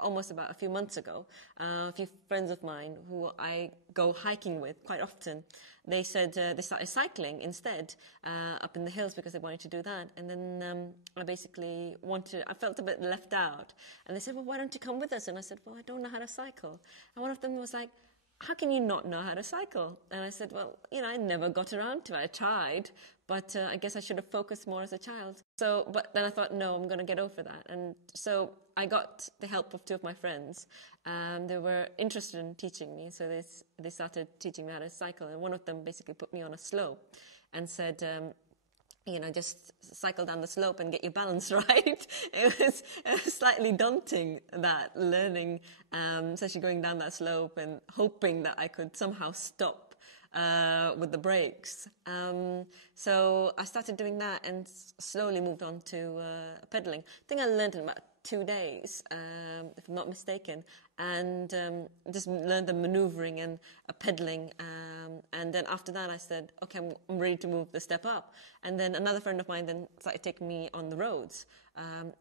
almost about a few months ago. A few friends of mine who I go hiking with quite often, they said they started cycling instead up in the hills because they wanted to do that. And then I felt a bit left out. And they said, well, why don't you come with us? And I said, well, I don't know how to cycle. And one of them was like, how can you not know how to cycle? And I said, well, I never got around to it. I tried, but I guess I should have focused more as a child. But then I thought, no, I'm going to get over that. And so I got the help of two of my friends. They were interested in teaching me, so they started teaching me how to cycle. And one of them basically put me on a slope and said, just cycle down the slope and get your balance right. It was slightly daunting, that learning, especially going down that slope and hoping that I could somehow stop with the brakes. So I started doing that and slowly moved on to pedaling. I think I learned in about 2 days, if I'm not mistaken, and just learned the maneuvering and pedaling. And then after that, I said, okay, I'm ready to move the step up. And then another friend of mine then started taking me on the roads.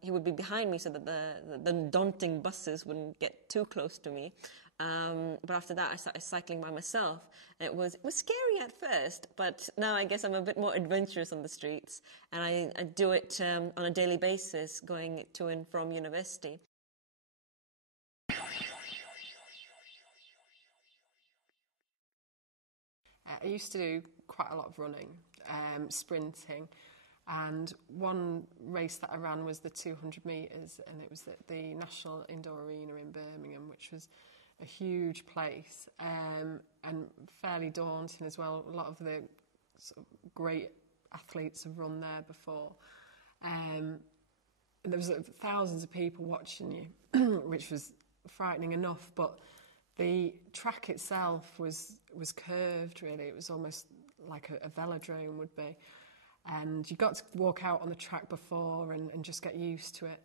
He would be behind me so that the daunting buses wouldn't get too close to me. But after that, I started cycling by myself. It was scary at first, but now I guess I'm a bit more adventurous on the streets. And I do it on a daily basis, going to and from university. I used to do quite a lot of running, sprinting, and one race that I ran was the 200 metres, and it was at the National Indoor Arena in Birmingham, which was a huge place, and fairly daunting as well. A lot of the sort of great athletes have run there before. There was thousands of people watching you, which was frightening enough, but the track itself was curved, really. It was almost like a velodrome would be. And you got to walk out on the track before and just get used to it.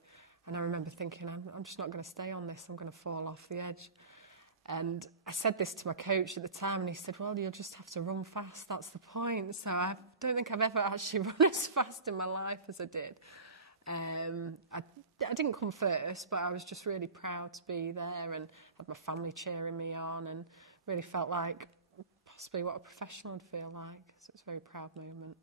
And I remember thinking, I'm just not going to stay on this. I'm going to fall off the edge. And I said this to my coach at the time, and he said, well, you'll just have to run fast. That's the point. So I don't think I've ever actually run as fast in my life as I did. I didn't come first, but I was just really proud to be there and had my family cheering me on, and really felt like possibly what a professional would feel like. So it's a very proud moment.